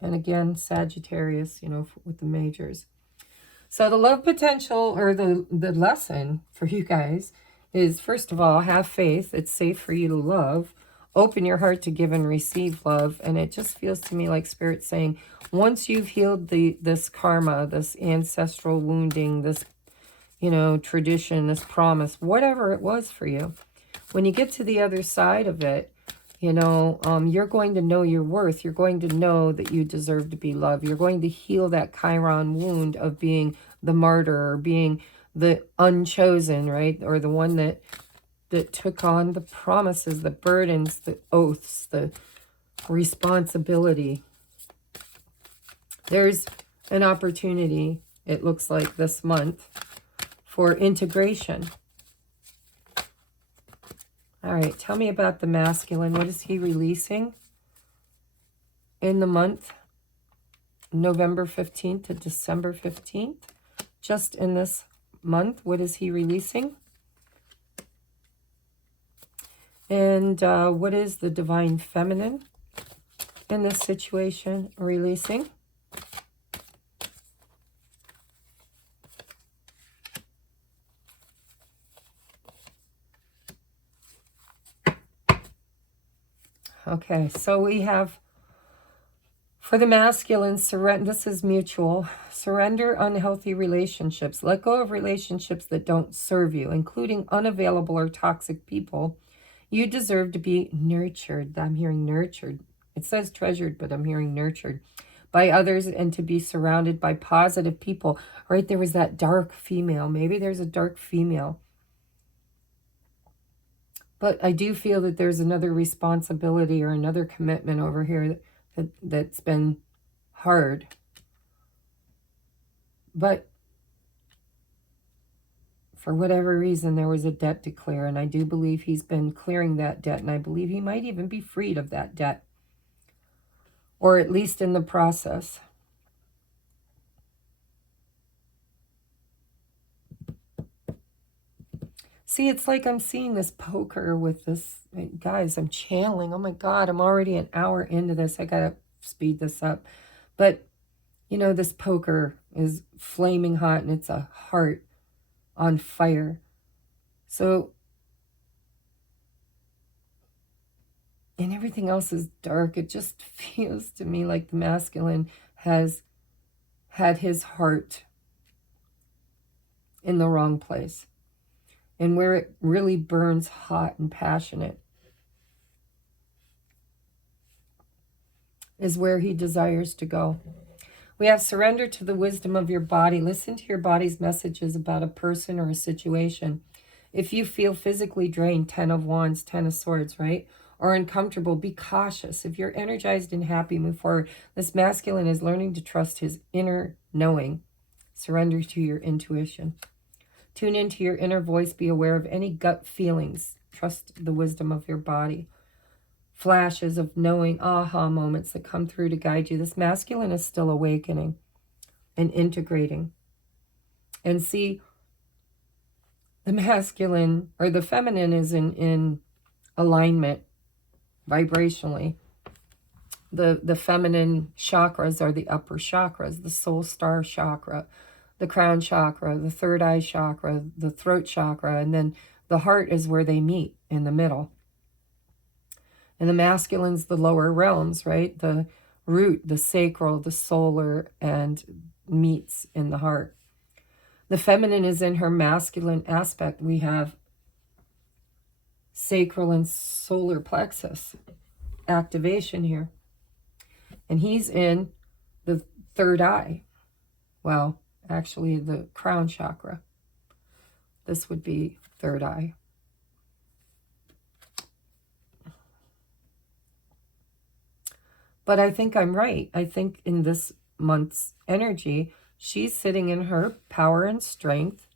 And again, Sagittarius, you know, with the majors. So the love potential, or the lesson for you guys is, first of all, have faith. It's safe for you to love. Open your heart to give and receive love. And it just feels to me like Spirit's saying, once you've healed this karma, this ancestral wounding, this, you know, tradition, this promise, whatever it was for you, when you get to the other side of it, you know, you're going to know your worth. You're going to know that you deserve to be loved. You're going to heal that Chiron wound of being the martyr or being the unchosen, right? Or the one that took on the promises, the burdens, the oaths, the responsibility. There's an opportunity, it looks like this month, for integration. All right, tell me about the masculine. What is he releasing in the month, November 15th to December 15th? Just in this month, what is he releasing? And what is the divine feminine in this situation releasing? Okay, so we have, for the masculine, surrender. This is mutual. Surrender unhealthy relationships. Let go of relationships that don't serve you, including unavailable or toxic people. You deserve to be nurtured. I'm hearing nurtured. It says treasured, but I'm hearing nurtured by others, and to be surrounded by positive people. Right, there was that dark female. Maybe there's a dark female. But I do feel that there's another responsibility or another commitment over here that's been hard. But for whatever reason, there was a debt to clear. And I do believe he's been clearing that debt. And I believe he might even be freed of that debt. Or at least in the process. See, it's like I'm seeing this poker with this. Guys, I'm channeling. Oh my God, I'm already an hour into this. I got to speed this up. But, you know, this poker is flaming hot and it's a heart on fire. So, and everything else is dark. It just feels to me like the masculine has had his heart in the wrong place. And where it really burns hot and passionate is where he desires to go. We have surrender to the wisdom of your body. Listen to your body's messages about a person or a situation. If you feel physically drained, 10 of Wands, 10 of Swords, right? Or uncomfortable, be cautious. If you're energized and happy, move forward. This masculine is learning to trust his inner knowing. Surrender to your intuition. Tune into your inner voice. Be aware of any gut feelings. Trust the wisdom of your body. Flashes of knowing, aha moments that come through to guide you. This masculine is still awakening and integrating. And see, the masculine or the feminine is in alignment vibrationally The feminine chakras are the upper chakras, the soul star chakra, the crown chakra, the third eye chakra, the throat chakra, and then the heart is where they meet in the middle. And the masculine's the lower realms, right? The root, the sacral, the solar, and meets in the heart. The feminine is in her masculine aspect. We have sacral and solar plexus activation here. And he's in the third eye. Well, actually the crown chakra. This would be third eye. But I think I'm right. I think in this month's energy, she's sitting in her power and strength,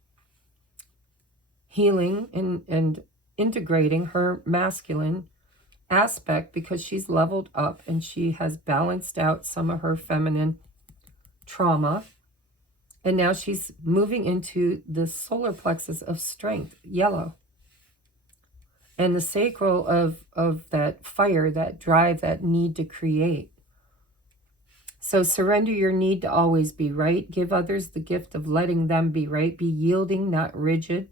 healing and integrating her masculine aspect because she's leveled up and she has balanced out some of her feminine trauma. And now she's moving into the solar plexus of strength, yellow. And the sacral of that fire, that drive, that need to create. So surrender your need to always be right. Give others the gift of letting them be right. Be yielding, not rigid.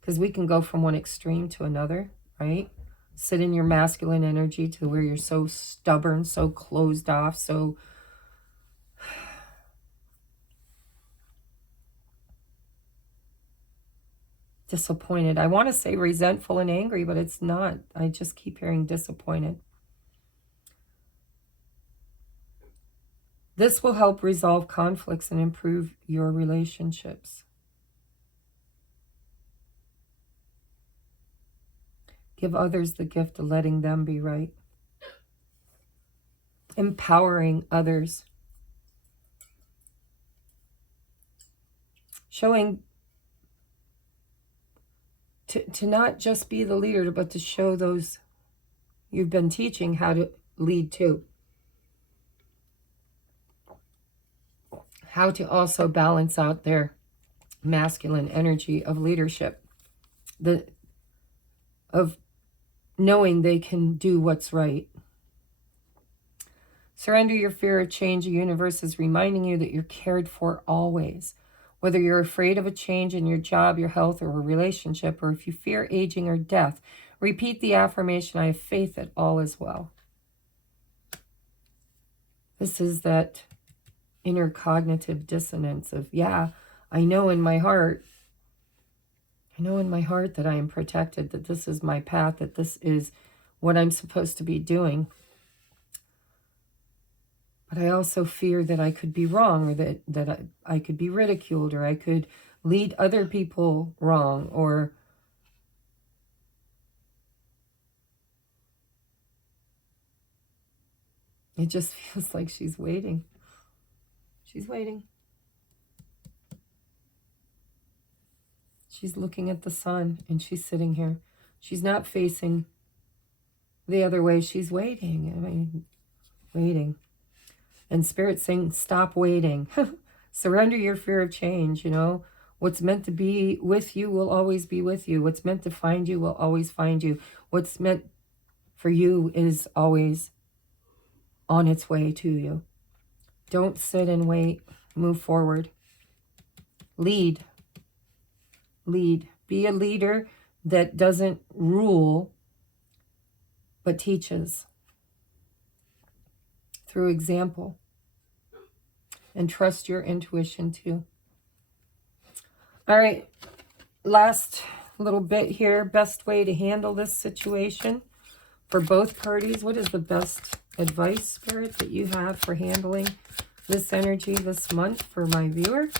Because we can go from one extreme to another, right? Sit in your masculine energy to where you're so stubborn, so closed off, so disappointed. I want to say resentful and angry, but it's not. I just keep hearing disappointed. This will help resolve conflicts and improve your relationships. Give others the gift of letting them be right. Empowering others. Showing to not just be the leader, but to show those you've been teaching how to lead too. How to also balance out their masculine energy of leadership. Of knowing they can do what's right. Surrender your fear of change. The universe is reminding you that you're cared for always. Whether you're afraid of a change in your job, your health, or a relationship, or if you fear aging or death, repeat the affirmation, I have faith that all is well. This is that inner cognitive dissonance of, yeah, I know in my heart that I am protected, that this is my path, that this is what I'm supposed to be doing. But I also fear that I could be wrong, or that I could be ridiculed, or I could lead other people wrong, or it just feels like she's waiting. She's waiting. She's looking at the sun and she's sitting here. She's not facing the other way. She's waiting. I mean, waiting. And Spirit's saying, stop waiting. Surrender your fear of change, you know. What's meant to be with you will always be with you. What's meant to find you will always find you. What's meant for you is always on its way to you. Don't sit and wait. Move forward. Lead. Lead. Be a leader that doesn't rule, but teaches through example. And trust your intuition too. All right, last little bit here. Best way to handle this situation for both parties. What is the best advice, Spirit, that you have for handling this energy this month for my viewer?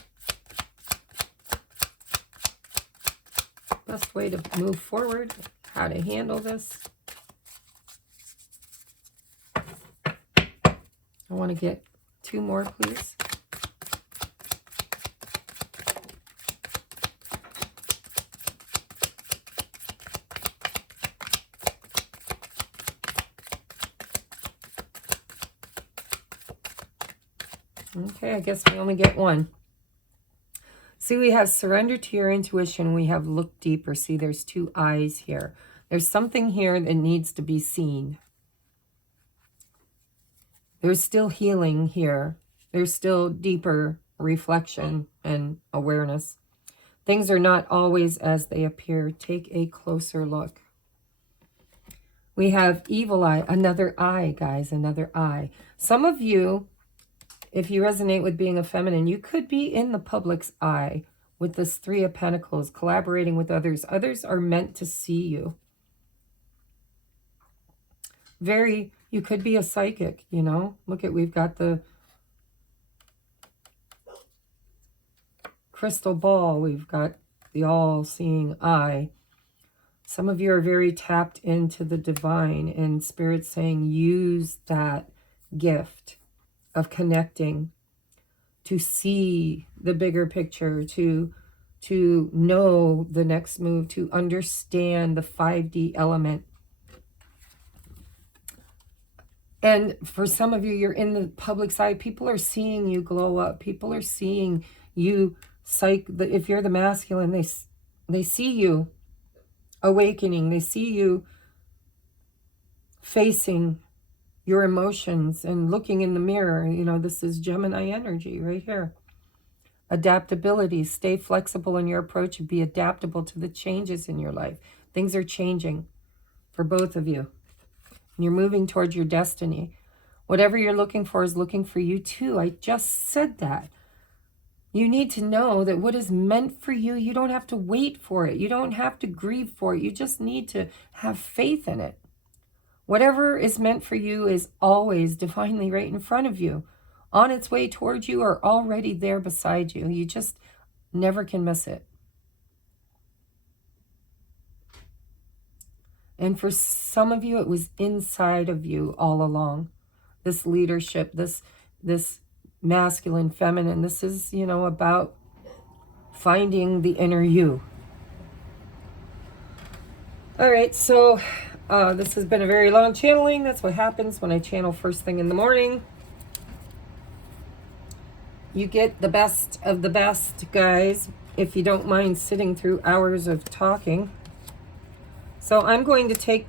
Best way to move forward, how to handle this. I want to get 2 more, please. Okay, I guess we only get 1. See, we have surrender to your intuition. We have look deeper. See, there's 2 eyes here. There's something here that needs to be seen. There's still healing here. There's still deeper reflection and awareness. Things are not always as they appear. Take a closer look. We have evil eye, another eye, guys, another eye. Some of you, if you resonate with being a feminine, you could be in the public's eye with this Three of Pentacles, collaborating with others. Others are meant to see you. You could be a psychic, you know. Look at, we've got the crystal ball. We've got the all-seeing eye. Some of you are very tapped into the divine, and Spirit's saying use that gift of connecting to see the bigger picture, to know the next move, to understand the 5D element. And for some of you, you're in the public side. People are seeing you glow up. People are seeing you if you're the masculine, they see you awakening. They see you facing your emotions and looking in the mirror. You know, this is Gemini energy right here. Adaptability. Stay flexible in your approach and be adaptable to the changes in your life. Things are changing for both of you. And you're moving towards your destiny. Whatever you're looking for is looking for you too. I just said that. You need to know that what is meant for you, you don't have to wait for it. You don't have to grieve for it. You just need to have faith in it. Whatever is meant for you is always divinely right in front of you, on its way towards you, or already there beside you. You just never can miss it. And for some of you, it was inside of you all along. This leadership, this masculine, feminine. This is, you know, about finding the inner you. All right, so this has been a very long channeling. That's what happens when I channel first thing in the morning. You get the best of the best, guys, if you don't mind sitting through hours of talking. So I'm going to take...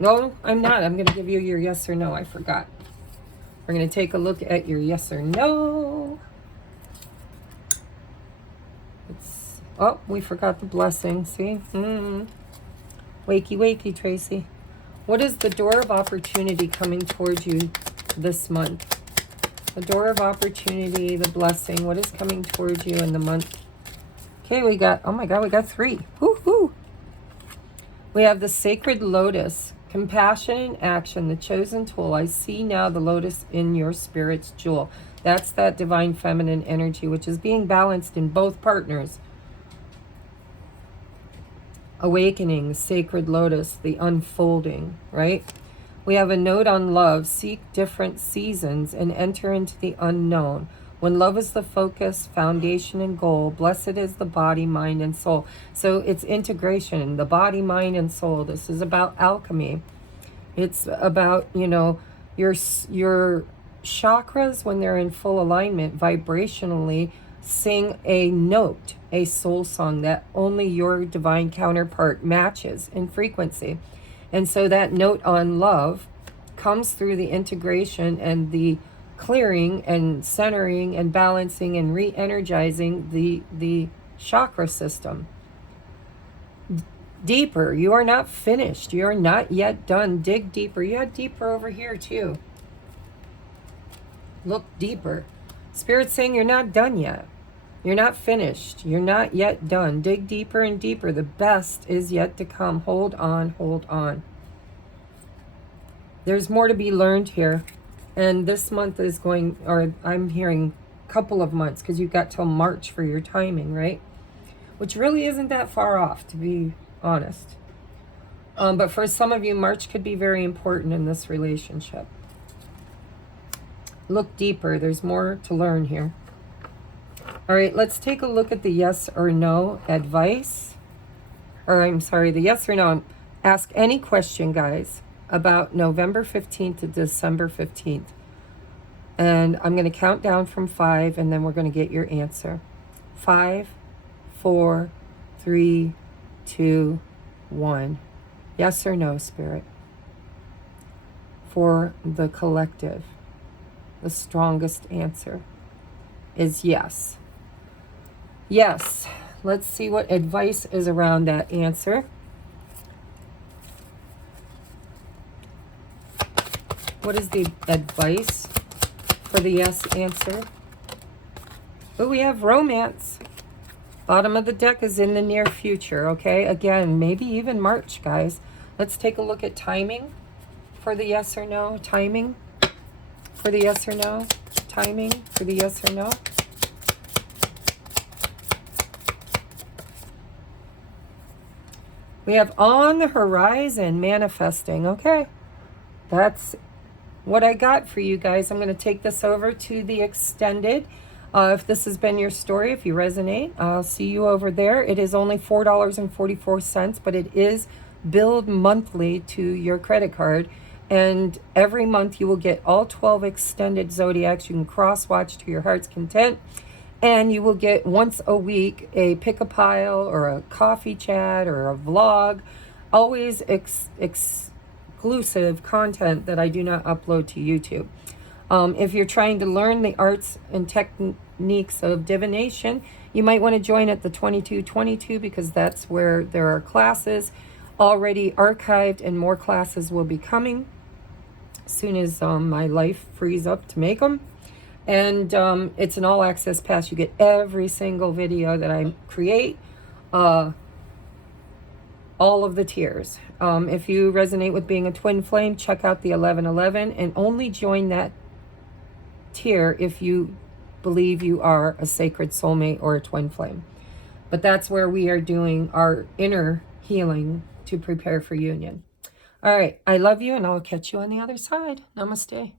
No, I'm not. I'm going to give you your yes or no. I forgot. We're going to take a look at your yes or no. Oh, we forgot the blessing. See? Wakey, wakey, Tracy. What is the door of opportunity coming towards you this month? The door of opportunity, the blessing. What is coming towards you in the month? Okay, we got, oh my God, we got 3. Woo-hoo. We have the sacred lotus. Compassion in action, the chosen tool. I see now the lotus in your spirit's jewel. That's that divine feminine energy, which is being balanced in both partners. Awakening, sacred lotus, the unfolding, right? We have a note on love. Seek different seasons and enter into the unknown. When love is the focus, foundation, and goal, blessed is the body, mind, and soul. So it's integration, the body, mind, and soul. This is about alchemy. It's about, you know, your chakras, when they're in full alignment, vibrationally, sing a note, a soul song that only your divine counterpart matches in frequency. And so that note on love comes through the integration and the clearing and centering and balancing and re-energizing the chakra system. Deeper. You are not finished. You are not yet done. Dig deeper. You had deeper over here too. Look deeper. Spirit's saying you're not done yet. You're not finished. You're not yet done. Dig deeper and deeper. The best is yet to come. Hold on, hold on. There's more to be learned here. And this month is going, or I'm hearing a couple of months, because you've got till March for your timing, right? Which really isn't that far off, to be honest. But for some of you, March could be very important in this relationship. Look deeper. There's more to learn here. All right, let's take a look at the yes or no advice. Or I'm sorry, the yes or no. Ask any question, guys, about November 15th to December 15th. And I'm going to count down from 5, and then we're going to get your answer. 5, 4, 3, 2, 1. Yes or no, Spirit? For the collective. the strongest answer is yes. Yes. Let's see what advice is around that answer. What is the advice for the yes answer? Oh, we have romance. Bottom of the deck is in the near future, okay? Again, maybe even March, guys. Let's take a look at timing for the yes or no. Timing for the yes or no. Timing for the yes or no. We have on the horizon, manifesting, okay? That's what I got for you guys. I'm going to take this over to the extended. If this has been your story, if you resonate, I'll see you over there. It is only $4.44, but it is billed monthly to your credit card. And every month you will get all 12 extended zodiacs. You can cross-watch to your heart's content. And you will get once a week a pick-a-pile or a coffee chat or a vlog. Always exclusive content that I do not upload to YouTube. If you're trying to learn the arts and techniques of divination, you might want to join at the 2222 because that's where there are classes already archived and more classes will be coming as soon as my life frees up to make them. And it's an all-access pass. You get every single video that I create, all of the tiers. If you resonate with being a twin flame, check out the 1111 and only join that tier if you believe you are a sacred soulmate or a twin flame. But that's where we are doing our inner healing to prepare for union. All right, I love you and I'll catch you on the other side. Namaste.